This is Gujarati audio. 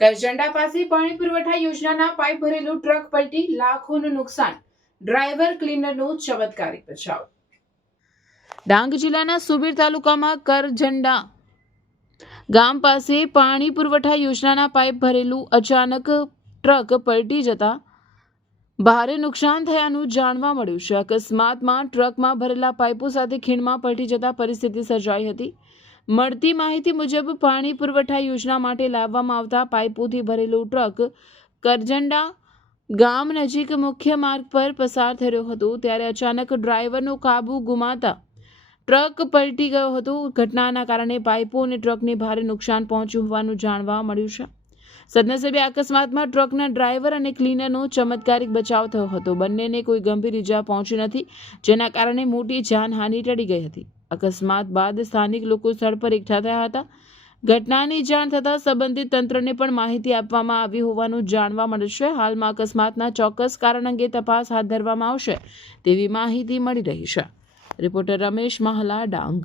કરજંડા પાસે પાણી પુરવઠા યોજનાના પાઇપ ભરેલું ટ્રક પલટી, લાખોનું નુકસાન, ડ્રાઈવર ક્લીનરનો ચમત્કારિક બચાવ. ડાંગ જિલ્લાના સુબીર તાલુકામાં કરજંડા ગામ પાસે પાણી પુરવઠા યોજનાના પાઇપ ભરેલું અચાનક ટ્રક પલટી જતા ભારે નુકસાન થયાનું જાણવા મળ્યું છે. અકસ્માતમાં ટ્રકમાં ભરેલા પાઇપો સાથે ખીણમાં પલટી જતા પરિસ્થિતિ સર્જાઈ હતી. મળતી માહિતી મુજબ પાણી પુરવઠા યોજના માટે લાવવામાં આવતા પાઇપોથી ભરેલું ટ્રક કરજંડા ગામ નજીક મુખ્ય માર્ગ પર પસાર થઈ રહ્યો હતો ત્યારે અચાનક ડ્રાઈવરનો કાબુ ગુમાતા ટ્રક પલટી ગયો હતો. ઘટનાના કારણે પાઇપો અને ટ્રકને ભારે નુકસાન પહોંચ્યું હોવાનું જાણવા મળ્યું છે. સદનસીબે અકસ્માતમાં ટ્રકના ડ્રાઈવર અને ક્લીનરનો ચમત્કારિક બચાવ થયો હતો. બંનેને કોઈ ગંભીર ઈજા પહોંચી નથી, જેના કારણે મોટી જાનહાનિ ટળી ગઈ હતી. અકસ્માત બાદ સ્થાનિક લોકો સ્થળ પર એકઠા થયા હતા. ઘટનાની જાણ થતાં સંબંધિત તંત્રને પણ માહિતી આપવામાં આવી હોવાનું જાણવા મળે છે. હાલમાં અકસ્માતના ચોક્કસ કારણ અંગે તપાસ હાથ ધરવામાં આવશે તેવી માહિતી મળી રહી છે. રિપોર્ટર રમેશ મહાલા, ડાંગ.